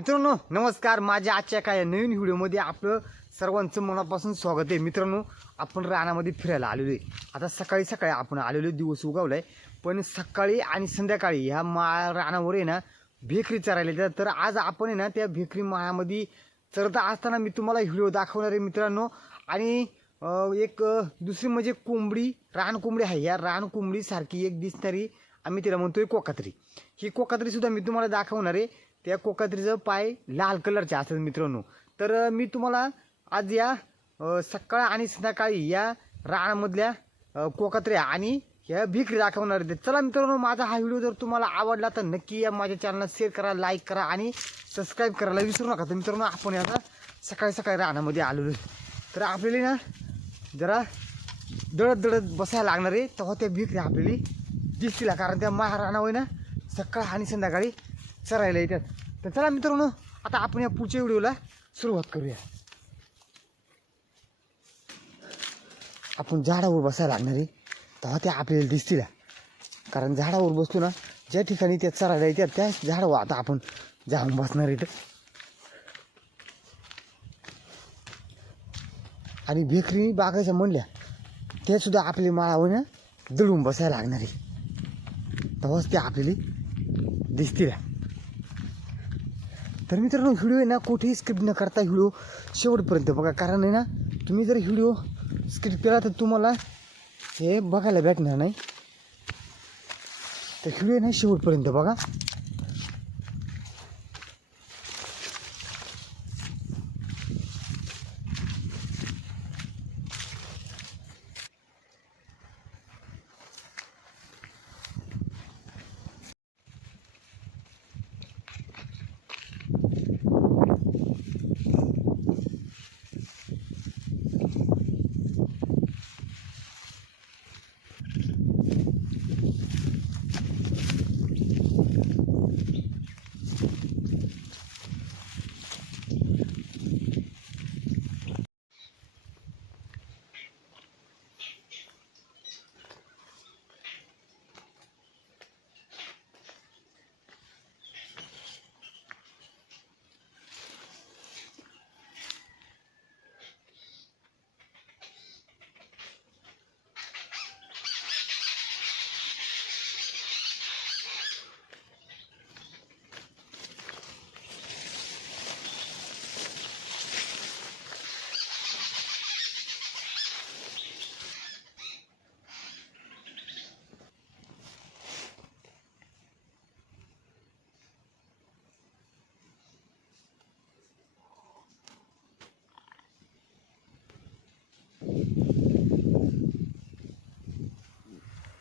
मित्रांनो नमस्कार. माझ्या आजच्या काय नवीन व्हिडिओमध्ये आपलं सर्वांचं मनापासून स्वागत आहे. मित्रांनो आपण रानामध्ये फिरायला आलेलो आहे. आता सकाळी सकाळी आपण आलेलो दिवस उगवला आहे पण सकाळी आणि संध्याकाळी ह्या मा रानावर आहे ना भेकरी चरायला येतात. तर आज आपण आहे ना त्या भेकरी माळामध्ये चरता असताना मी तुम्हाला व्हिडिओ दाखवणार आहे मित्रांनो. आणि एक दुसरी म्हणजे कोंबडी रानकोंबडी आहे. या रानकोंबडीसारखी एक दिसणारी आम्ही तिला म्हणतोय कोकात्री. ही कोकात्रीसुद्धा मी तुम्हाला दाखवणार आहे. त्या कोकात्रीचं पाय लाल कलरचे असतात मित्रांनो. तर मी तुम्हाला आज या सकाळ आणि संध्याकाळी या रानामधल्या कोकात्र्या आणि ह्या भिकरी दाखवणार आहेत. चला मित्रांनो माझा हा व्हिडिओ जर तुम्हाला आवडला तर नक्की या माझ्या चॅनलला शेअर करा लाईक करा आणि सबस्क्राईब करायला विसरू नका. तर मित्रांनो आपण आता सकाळी सकाळी रानामध्ये आलेलो तर आपल्याला ना जरा दळत दळत बसायला लागणार आहे. तेव्हा त्या भिकरी आपल्याला दिसतील. कारण त्या महाराणावर ना सकाळ आणि संध्याकाळी चरायला येतात तर चला मित्रांनो आता आपण या पुढच्या व्हिडिओला सुरुवात करूया. आपण झाडावर बसायला लागणार आहे. तेव्हा त्या आपल्याला दिसतील. कारण झाडावर बसतो ना ज्या ठिकाणी त्या चरायला येतात त्या झाडावर आता आपण जाऊन बसणार आहे आणि भेकरी बागायच्या म्हणल्या त्या सुद्धा आपली माळावर दडून दळून बसायला लागणार आहे. तेव्हाच ते आपल्याला दिसतील. तर मित्रांनो व्हिडिओ आहे ना कुठेही स्किप न करता व्हिडिओ शेवटपर्यंत बघा. कारण आहे ना तुम्ही जर व्हिडिओ स्किप केला तर तुम्हाला हे बघायला भेटणार नाही. तर व्हिडिओ नाही शेवटपर्यंत बघा.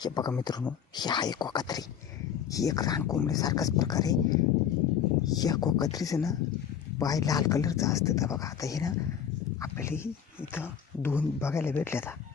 हे बघा मित्रांनो हे आहे कोकात्री. ही एक रान कोंबडीसारखाच प्रकार आहे. या कोकात्रीचं ना पाय लाल कलरचं असतं तर बघा. आता हे ना आपल्याला इथं दोन बघायला भेटले आता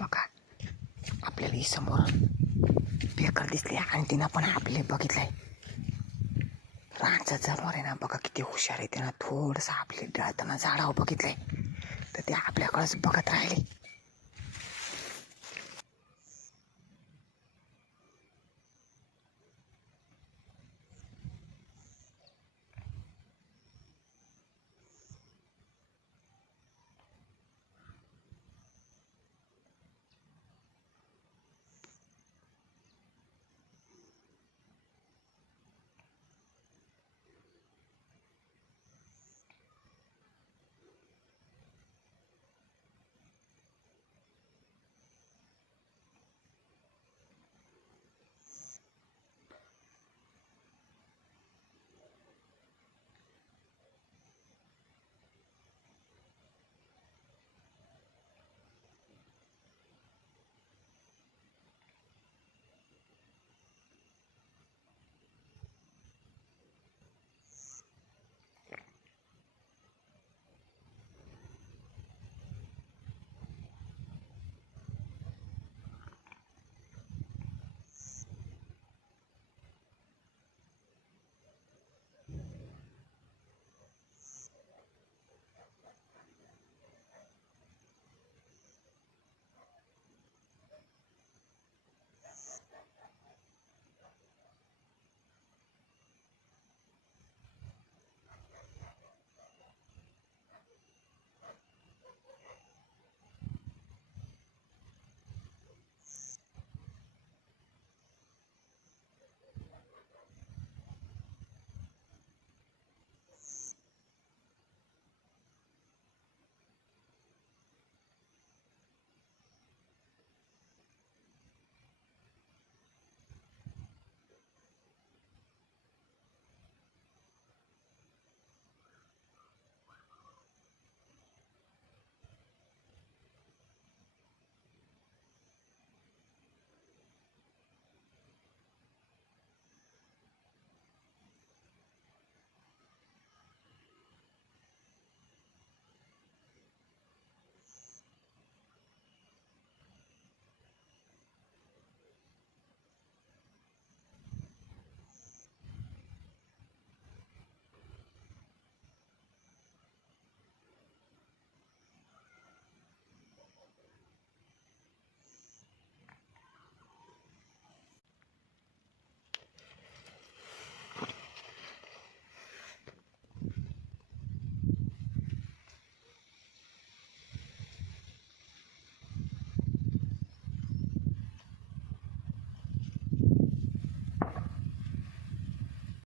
बघा. आपल्याला ही समोर बेकार दिसली. आणि तिनं पण आपले बघितलंय. रानचा जनावर आहे ना बघा किती हुशार आहे. त्यानं थोडंसं आपले डळताना झाडावर बघितलंय. तर ते आपल्याकडंच बघत राहिले.